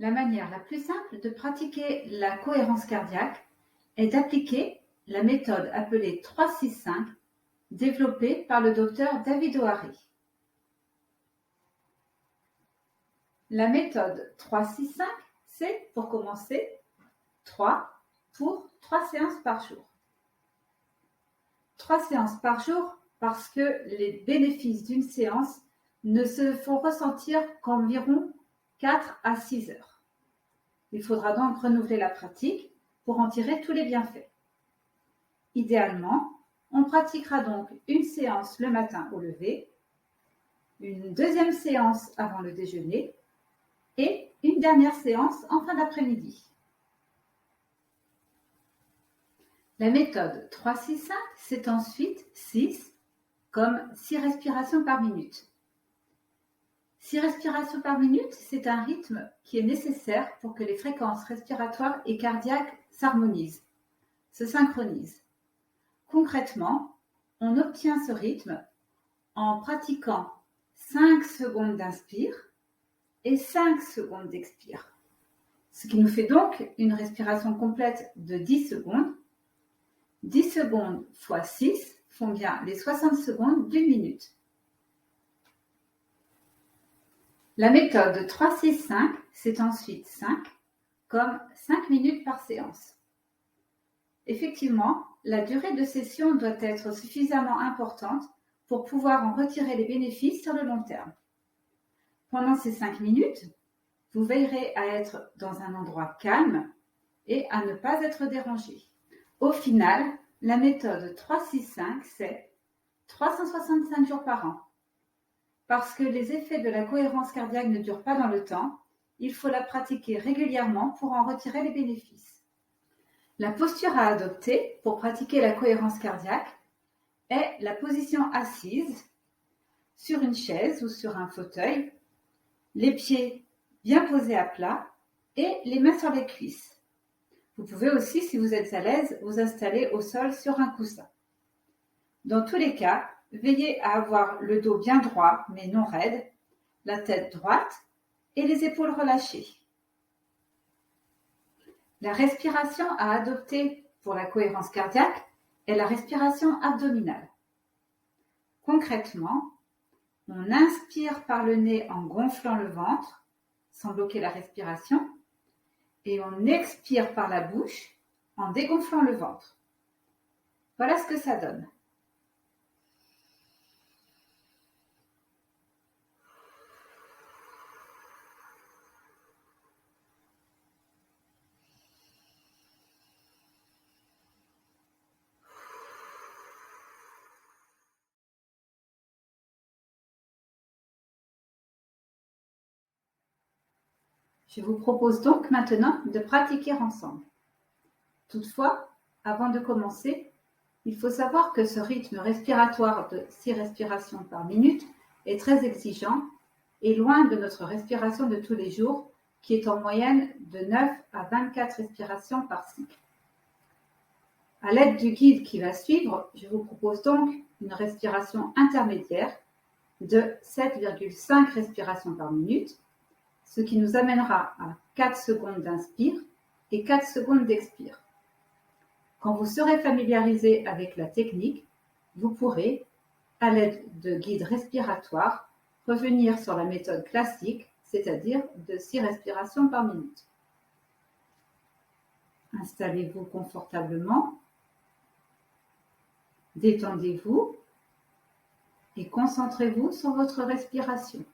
La manière la plus simple de pratiquer la cohérence cardiaque est d'appliquer la méthode appelée 3-6-5 développée par le docteur David O'Hary. La méthode 3-6-5, c'est, pour commencer, 3 pour 3 séances par jour. 3 séances par jour parce que les bénéfices d'une séance ne se font ressentir qu'environ 4 à 6 heures. Il faudra donc renouveler la pratique pour en tirer tous les bienfaits. Idéalement, on pratiquera donc une séance le matin au lever, une deuxième séance avant le déjeuner et une dernière séance en fin d'après-midi. La méthode 3-6-5, c'est ensuite 6, comme 6 respirations par minute. 6 respirations par minute, c'est un rythme qui est nécessaire pour que les fréquences respiratoires et cardiaques s'harmonisent, se synchronisent. Concrètement, on obtient ce rythme en pratiquant 5 secondes d'inspire et 5 secondes d'expire, ce qui nous fait donc une respiration complète de 10 secondes. 10 secondes fois 6 font bien les 60 secondes d'une minute. La méthode 3-6-5, c'est ensuite 5, comme 5 minutes par séance. Effectivement, la durée de session doit être suffisamment importante pour pouvoir en retirer les bénéfices sur le long terme. Pendant ces 5 minutes, vous veillerez à être dans un endroit calme et à ne pas être dérangé. Au final, la méthode 3-6-5, c'est 365 jours par an. Parce que les effets de la cohérence cardiaque ne durent pas dans le temps, il faut la pratiquer régulièrement pour en retirer les bénéfices. La posture à adopter pour pratiquer la cohérence cardiaque est la position assise sur une chaise ou sur un fauteuil, les pieds bien posés à plat et les mains sur les cuisses. Vous pouvez aussi, si vous êtes à l'aise, vous installer au sol sur un coussin. Dans tous les cas, veillez à avoir le dos bien droit mais non raide, la tête droite et les épaules relâchées. La respiration à adopter pour la cohérence cardiaque est la respiration abdominale. Concrètement, on inspire par le nez en gonflant le ventre, sans bloquer la respiration, et on expire par la bouche en dégonflant le ventre. Voilà ce que ça donne. Je vous propose donc maintenant de pratiquer ensemble. Toutefois, avant de commencer, il faut savoir que ce rythme respiratoire de 6 respirations par minute est très exigeant et loin de notre respiration de tous les jours qui est en moyenne de 9 à 24 respirations par cycle. À l'aide du guide qui va suivre, je vous propose donc une respiration intermédiaire de 7,5 respirations par minute, ce qui nous amènera à 4 secondes d'inspire et 4 secondes d'expire. Quand vous serez familiarisé avec la technique, vous pourrez, à l'aide de guides respiratoires, revenir sur la méthode classique, c'est-à-dire de 6 respirations par minute. Installez-vous confortablement, détendez-vous et concentrez-vous sur votre respiration.